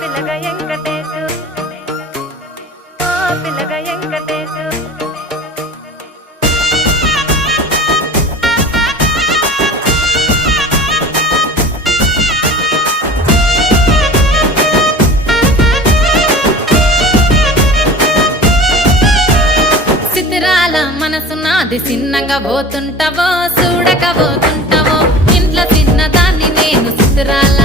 పిల్లగా వెంకటేశు ఓ పిల్లగా వెంకటేశు సిద్ధిరాల మనసు నాది చిన్నగా పోతుంటావో చూడక పోతుంటావో ఇంట్లో చిన్నదాన్ని నేను సిద్ధిరాల